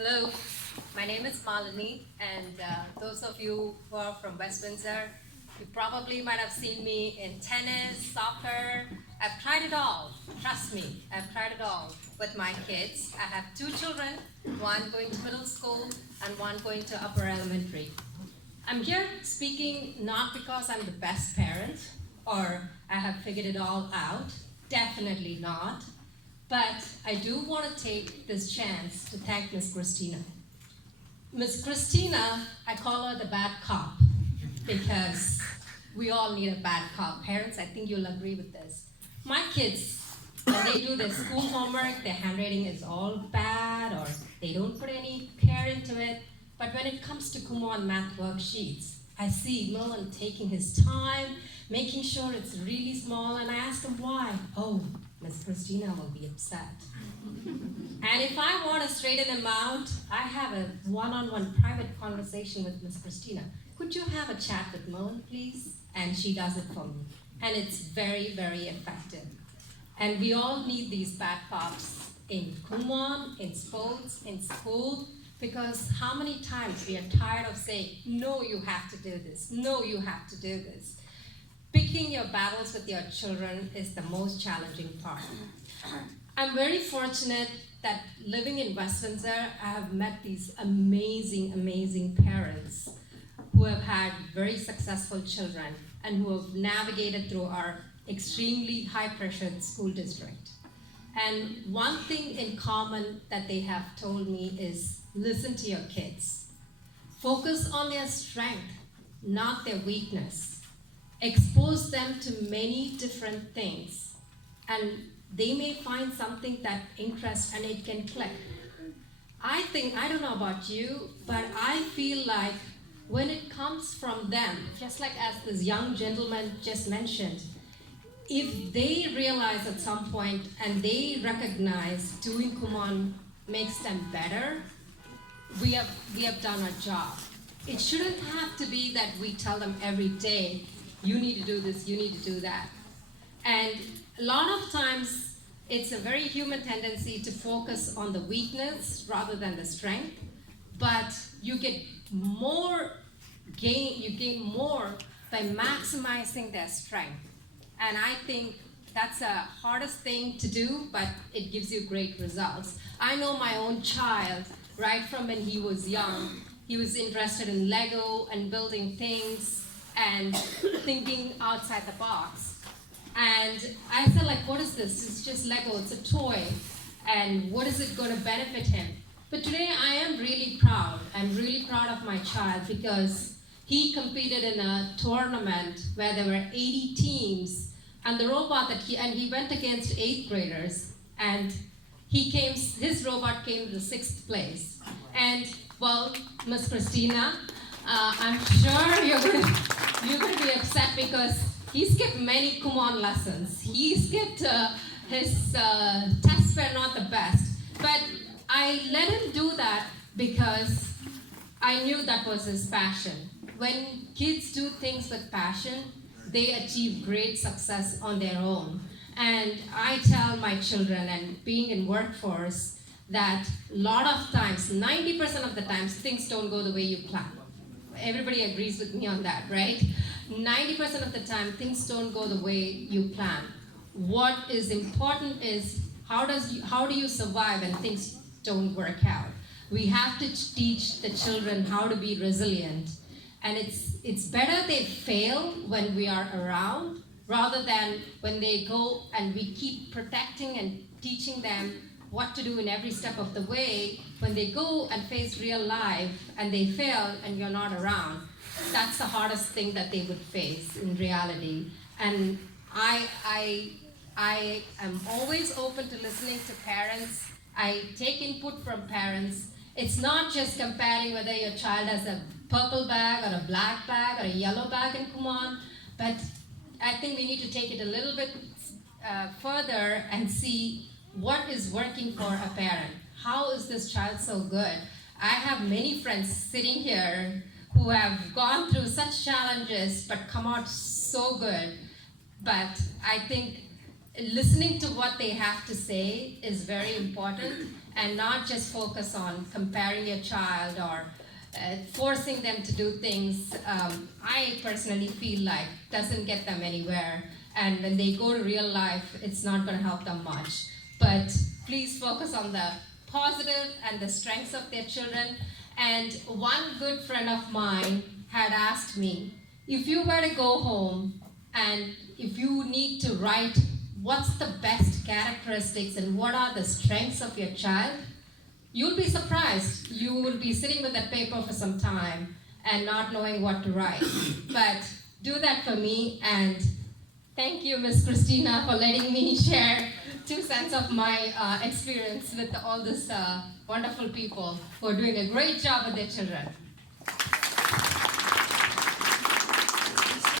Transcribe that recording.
Hello, my name is Malini, and those of you who are from West Windsor, you probably might have seen me in tennis, soccer. I've tried it all. Trust me, I've tried it all with my kids. I have two children, one going to middle school and one going to upper elementary. I'm here speaking not because I'm the best parent or I have figured it all out. Definitely not. But I do want to take this chance to thank Miss Christina. Miss Christina, I call her the bad cop because we all need a bad cop. Parents, I think you'll agree with this. My kids, when they do their school homework, their handwriting is all bad or they don't put any care into it. But when it comes to Kumon math worksheets, I see Merlin taking his time, making sure it's really small, and I ask him why. Oh, Miss Christina will be upset. And if I want to straighten him out, I have a one-on-one private conversation with Miss Christina. Could you have a chat with Merlin, please? And she does it for me. And it's very, very effective. And we all need these bad cops in Kumon, in sports, in school, because how many times we are tired of saying, no, you have to do this, no, you have to do this. Picking your battles with your children is the most challenging part. I'm very fortunate that living in West Windsor, I have met these amazing, amazing parents who have had very successful children and who have navigated through our extremely high-pressured school district. And one thing in common that they have told me is listen to your kids. Focus on their strength, not their weakness. Expose them to many different things, and they may find something that interests and it can click. I don't know about you, but I feel like when it comes from them, just like as this young gentleman just mentioned, if they realize at some point and they recognize doing Kumon makes them better, we have done our job. It shouldn't have to be that we tell them every day, you need to do this, you need to do that. And a lot of times, it's a very human tendency to focus on the weakness rather than the strength, but you gain more by maximizing their strength. And I think that's the hardest thing to do, but it gives you great results. I know my own child, right from when he was young, he was interested in Lego and building things and thinking outside the box. And I said, like, what is this? It's just Lego, it's a toy. And what is it going to benefit him? But today I am really proud. I'm really proud of my child because he competed in a tournament where there were 80 teams. And the robot he went against 8th graders. And his robot came to the 6th place. And, well, Miss Christina, I'm sure you're going to be upset because he skipped many Kumon lessons. He skipped his tests were not the best. But I let him do that because I knew that was his passion. When kids do things with passion, they achieve great success on their own. And I tell my children, and being in workforce, that a lot of times, 90% of the times, things don't go the way you plan. Everybody agrees with me on that, right? 90% of the time, things don't go the way you plan. What is important is how do you survive when things don't work out? We have to teach the children how to be resilient. And it's better they fail when we are around rather than when they go and we keep protecting and teaching them what to do in every step of the way. When they go and face real life and they fail and you're not around, that's the hardest thing that they would face in reality. And I am always open to listening to parents. I take input from parents. It's not just comparing whether your child has a purple bag or a black bag or a yellow bag in Kumon, but I think we need to take it a little bit further and see what is working for a parent. How is this child so good? I have many friends sitting here who have gone through such challenges but come out so good. But I think listening to what they have to say is very important. and not just focus on comparing your child or forcing them to do things, I personally feel like doesn't get them anywhere. And when they go to real life, it's not going to help them much. But please focus on the positive and the strengths of their children. And one good friend of mine had asked me, if you were to go home and if you need to write what's the best characteristics and what are the strengths of your child, you'll be surprised. You will be sitting with that paper for some time and not knowing what to write. But do that for me, and thank you, Miss Christina, for letting me share 2 cents of my experience with all these wonderful people who are doing a great job with their children.